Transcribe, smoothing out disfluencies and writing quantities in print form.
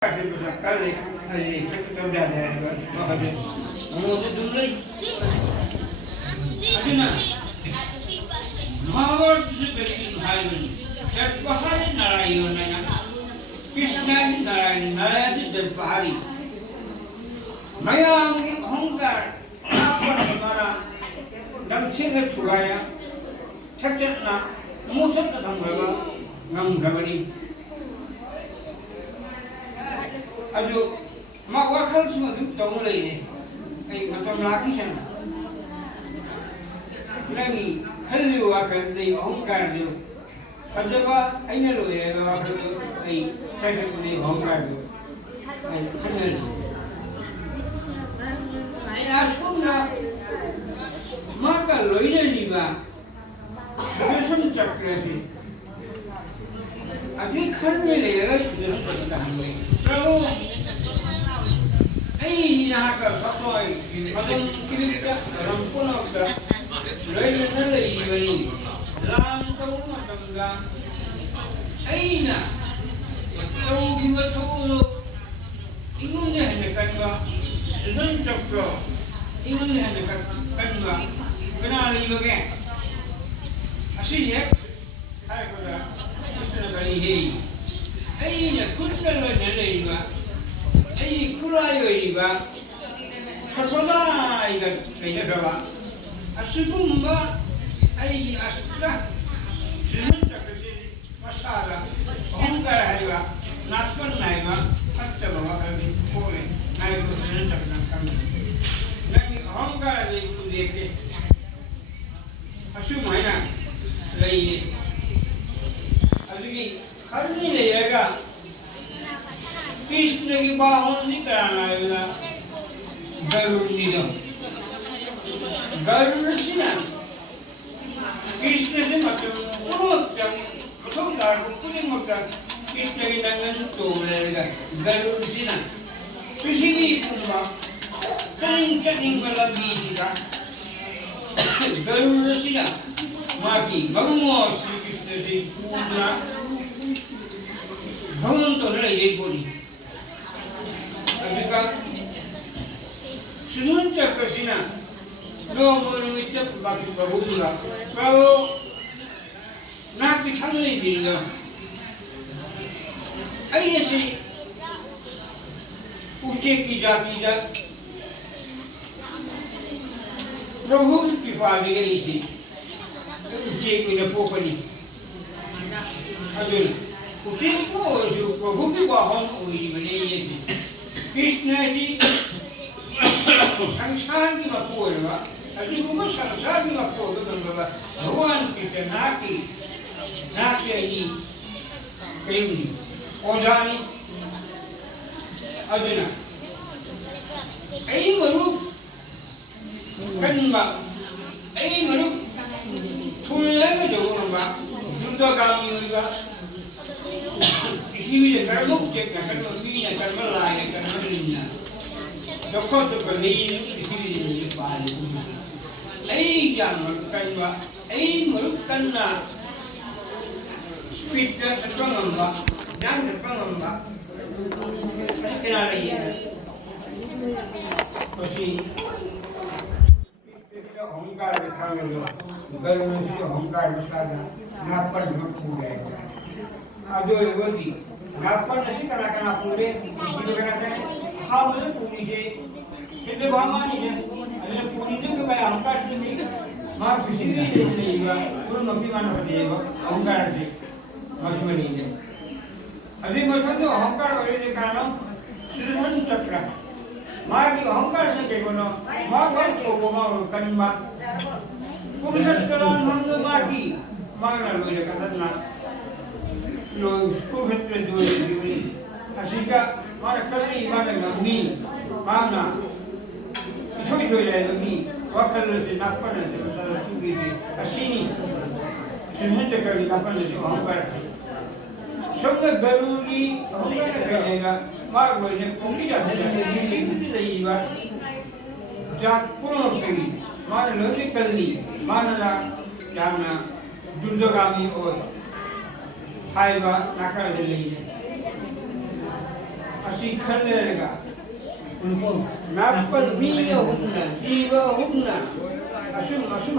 Kali kita udah ada mau dulu aduna Mahabharata segeri Bhaiman Jatpahari Narayana Krishna Narayana Jatpahari Mayang Hongkar Apa Namara Namchinga Chugaya Chakjatna Musat Sambraga Ngam Gavani Aduh, mak wakal semua tu tahu lagi ni. Macam laki sana. Lagi, kalau wakal ni hongkar tu, kerja ini lo ya wakal tu, saya ni hongkar tu, kenal. Asal na, maka lo ini ba, bersama cakra si. Adik kerja ni lagi bersama cakra. Prabu, ini nak sesuai. Macam kita rampun apa? Lain lagi ini. Lantamu macam dah. Ini nak. Tahu kita tahu. Ingat hendak kan? Sedang cakap. Ingat hendak kan? Kenal ini bagai. Asyik ya. Hai pada. Mesti kali ini. Aina kundalah nilai ba, ai kulai ba, sarpada ikan kaya kawa, asupum ba, ai asuklah, siapa cakap sih masalah, hongkar hai ba, nakpan naik ba, pasti bawa kami boleh, naik tu siapa cakap kami, lagi hongkar lagi tu dek, asum mana, lagi, lagi. Hari ni lega, Krishna की बाहों नहीं कराना है ना, गरुड़ नीलम, गरुड़ सी ना, कृष्ण से मतलब उन्होंने मतलब गार्ड कुछ मतलब कृष्ण की नंगन तो लेगा, गरुड़ सी ना, किसी भी पुंबा, कहीं वाला बीच का, गरुड़ सी ना, माकी, भगवान श्री कृष्ण से पूर्ण भगवान तो नहीं ये बोली अभी का सुनून चक्कर सीना लोग बोलने में जब बाकी बहुत ही बात पर वो नाक दिखाने नहीं देगा ऐसे ऊंचे की जाती जात प्रभु की पास गई थी ऊंचे की न पोपनी अजून उसी को जो प्रभु की वाहन हुई बने ये थी कृष्ण जी संसार की बातों है ना अभी वो बस संसार की बातों तो बंदा भगवान कृष्ण नाकी ये कहीं ओजानी अजना ऐ मरुक कन्बा ऐ मरुक थोड़े में जो बंदा जुर्दा कामी हुई बा इसी में कर्म चेक कर्म भी है कर्म लाए कर्म लेना देखो तो कली इसी में पाल ऐ जान कर्म ऐ मरुकन्ना स्पिट सत्वंगम्बा जान सत्वंगम्बा कितना रही है खुशी अहंकार दिखा लो गर्व से अहंकार बसाना नापन भक्त हो जाएगा जो बोलती नागपन नशी करना पूरे इसी करना है हाँ मुझे पूरी से कितने भामानी है अगर पूरी ने तो मैं अहंकार से नहीं मार किसी भी नहीं हुआ पूरा मक्खी माना पड़ती है अहंकार से मशहूर नहीं है अभी मशहूर तो अहंकार वाले के कारण सुदर्शन चक्र मार की अहंकार से देखो ना मार पर को मार कन्मा पूरी चक्र हम लोग मार की मारना लोग ये करना ना lo school het do ni asika mara kali mara ngami mana isoi le ni wakal se nakpan se masala chugi ni asini simuje kali nakpan se hongkar शब्द गरुड़ी हंकार करेगा मार बोले पूरी जाते हैं ये किसी से ये बात जात पूर्ण करी मार लोटे कली मारना जाना दुर्जोगामी और हाइवा नाकार ले लेंगे अशी खंडन का नागपंचमी हुन जीव हुन अशुम अशुम